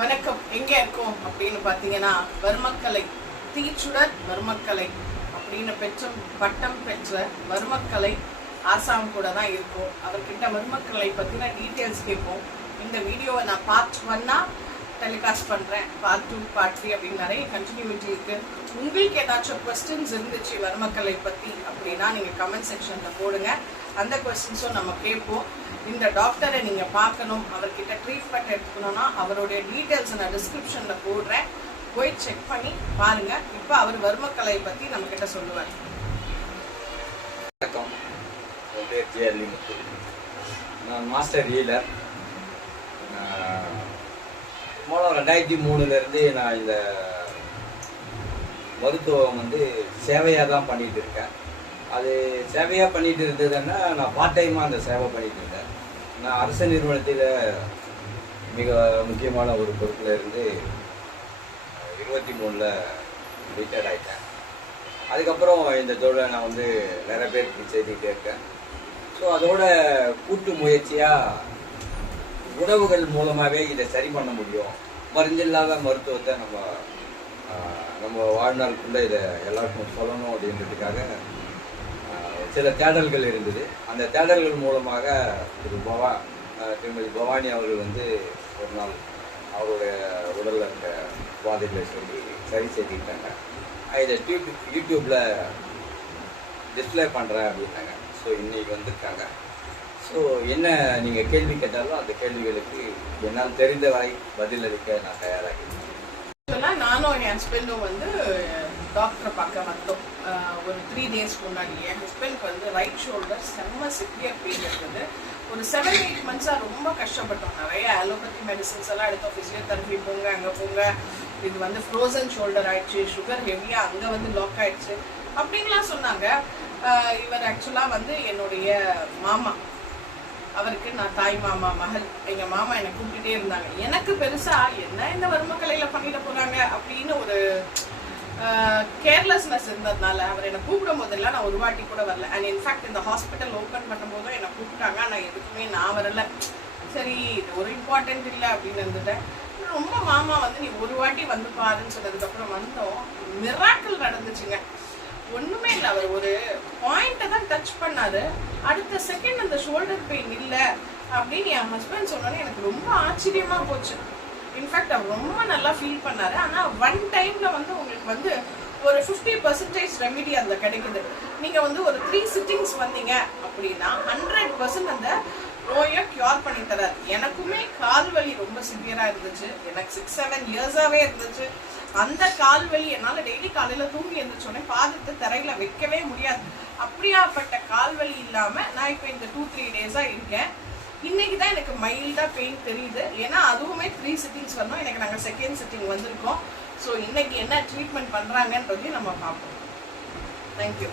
வணக்கம். எங்கே இருக்கோம் அப்படின்னு பார்த்தீங்கன்னா, வர்மக்கலை தீச்சுடர் வர்மக்கலை அப்படின்னு பட்டம் பெற்ற வர்மக்கலை ஆசாம் கூட தான் இருக்கும். அவர்கிட்ட வர்மக்கலை பற்றின டீட்டெயில்ஸ் கேட்போம். இந்த வீடியோவை நான் பார்ட் 1 டெலிகாஸ்ட் பண்ணுறேன். பார்ட் 2 பார்ட் 3 அப்படின்னு நிறைய கண்டினியூட்டி இருக்குது. உங்களுக்கு ஏதாச்சும் கொஸ்டின்ஸ் இருந்துச்சு வர்மக்கலை பற்றி அப்படின்னா நீங்கள் கமெண்ட் செக்ஷனில் போடுங்க. அந்த கொஸ்டின்ஸும் நம்ம கேட்போம். இந்த டாக்டரை நீங்கள் பார்க்கணும், அவர்கிட்ட ட்ரீட்மெண்ட் எடுத்துக்கணும்னா அவருடைய டீட்டெயில்ஸ் நான் டிஸ்கிரிப்ஷனில் போடுறேன். போய் செக் பண்ணி பாருங்கள். இப்போ அவர் வர்மக்கலை பற்றி நம்மக்கிட்ட சொல்லுவார். வணக்கம், என் பேர் ஜெயலி முத்து. நான் மாஸ்டர் ஹீலர். 2003 நான் இந்த மருத்துவம் சேவையாக தான் பண்ணிகிட்டு இருக்கேன். அது சேவையாக பண்ணிகிட்டு இருந்ததுன்னா நான் பார்ட் டைமாக அந்த சேவை பண்ணிகிட்டு இருந்தேன். நான் அரசு நிறுவனத்தில் மிக முக்கியமான ஒரு பொறுப்பில் இருந்து 23 ரிட்டையர்ட் ஆகிட்டேன். அதுக்கப்புறம் இந்த தொழிலை நான் நிறைய பேருக்கு செய்துக்கிட்டே இருக்கேன். ஸோ அதோட கூட்டு முயற்சியாக உணவுகள் மூலமாகவே இதை சரி பண்ண முடியும். மருந்தில்லாத மருத்துவத்தை நம்ம வாழ்நாளுக்குள்ளே இதை எல்லாருக்கும் சொல்லணும் அப்படின்றதுக்காக சில தேடல்கள் இருந்தது. அந்த தேடல்கள் மூலமாக திருமதி பவானி அவர்கள் ஒரு நாள் அவருடைய உடலில் இருக்க பாதைகளை சொல்லி சரி செய்திருக்காங்க. இதை யூடியூப்பில் டிஸ்பிளே பண்ணுறேன் அப்படின்னாங்க. ஸோ இன்றைக்கி வந்திருக்காங்க. ஸோ என்ன நீங்கள் கேள்வி கேட்டாலும் அந்த கேள்விகளுக்கு என்னால் தெரிந்த வரை பதிலளிக்க நான் தயாராகிறேன். நானும் என் ஹஸ்பண்டும் டாக்டரை பார்க்க வந்தோம். ஒரு 3 days முன்னாடி என் ஹஸ்பண்ட்க்கு ரைட் ஷோல்டர் செம்ம சிவியர் பெயின் இருக்குது. ஒரு 7-8 months ரொம்ப கஷ்டப்பட்டோம். நிறைய அலோபதி மெடிசன்ஸ் எல்லாம் எடுத்தோம். ஃபிசியோதெரப்பி போங்க, அங்கே போங்க. இது ஃப்ரோசன் ஷோல்டர் ஆயிடுச்சு, சுகர் ஹெவியாக அங்கே லாக் ஆயிடுச்சு அப்படின்லாம் சொன்னாங்க. இவர் ஆக்சுவலாக என்னுடைய மாமா, அவருக்கு நான் தாய் மாமா மகள். எங்கள் மாமா என்னை கூப்பிட்டுட்டே இருந்தாங்க. எனக்கு பெருசாக என்ன இந்த வர்மக்கலையில் பண்ணிட போகிறாங்க அப்படின்னு ஒரு கேர்லெஸ்னஸ் இருந்ததுனால அவர் என்னை கூப்பிடும் போதெல்லாம் நான் ஒரு வாட்டி கூட வரல. அண்ட் இன்ஃபேக்ட் இந்த ஹாஸ்பிட்டல் ஓப்பன் பண்ணும்போதும் என்னை கூப்பிட்டாங்க. ஆனால் எதுக்குமே நான் வரல. சரி, இது ஒரு இம்பார்ட்டன்ட் இல்லை அப்படின்னு இருந்துட்டேன். ரொம்ப மாமா நீ ஒரு வாட்டி பாருன்னு சொன்னதுக்கப்புறம் வந்தோம். மிராக்கிள் நடந்துச்சுங்க. ஒன்றுமே இல்லை. அவர் ஒரு பாயிண்ட்டை தான் டச் பண்ணாரு. அடுத்த செகண்ட் அந்த ஷோல்டர் பெயின் இல்லை அப்படின்னு என் ஹஸ்பண்ட் சொன்னோன்னே எனக்கு ரொம்ப ஆச்சரியமாக போச்சு. இன்ஃபேக்ட் அவர் ரொம்ப நல்லா ஃபீல் பண்ணாரு. ஆனால் 1 டைமில் உங்களுக்கு ஒரு 50% ரெமிடி அதில் கிடைக்குது. நீங்கள் ஒரு 3 sittings வந்தீங்க அப்படின்னா 100% அந்த நோயை கியூர் பண்ணி தராது. எனக்குமே கால் வலி ரொம்ப சிவியராக இருந்துச்சு. எனக்கு 6-7 years-ஆவே இருந்துச்சு. அந்த கால் வலி என்னால் டெய்லி காலையில் தூங்கி எழுந்திரிச்சோடனே பாதத்தை தரையில் வைக்கவே முடியாது. அப்படியாப்பட்ட கால் வலி இல்லாமல் நான் இப்போ இந்த 2-3 days-ஆக இருக்கேன். இன்னைக்கு தான் எனக்கு மைல்டாக பெயின் தெரியுது. ஏன்னா அதுவுமே 3 sittings வரணும். எனக்கு நாங்கள் 2nd sitting வந்திருக்கோம். ஸோ இன்னைக்கு என்ன ட்ரீட்மெண்ட் பண்ணுறாங்கன்றதையும் நம்ம பார்ப்போம். தேங்க்யூ.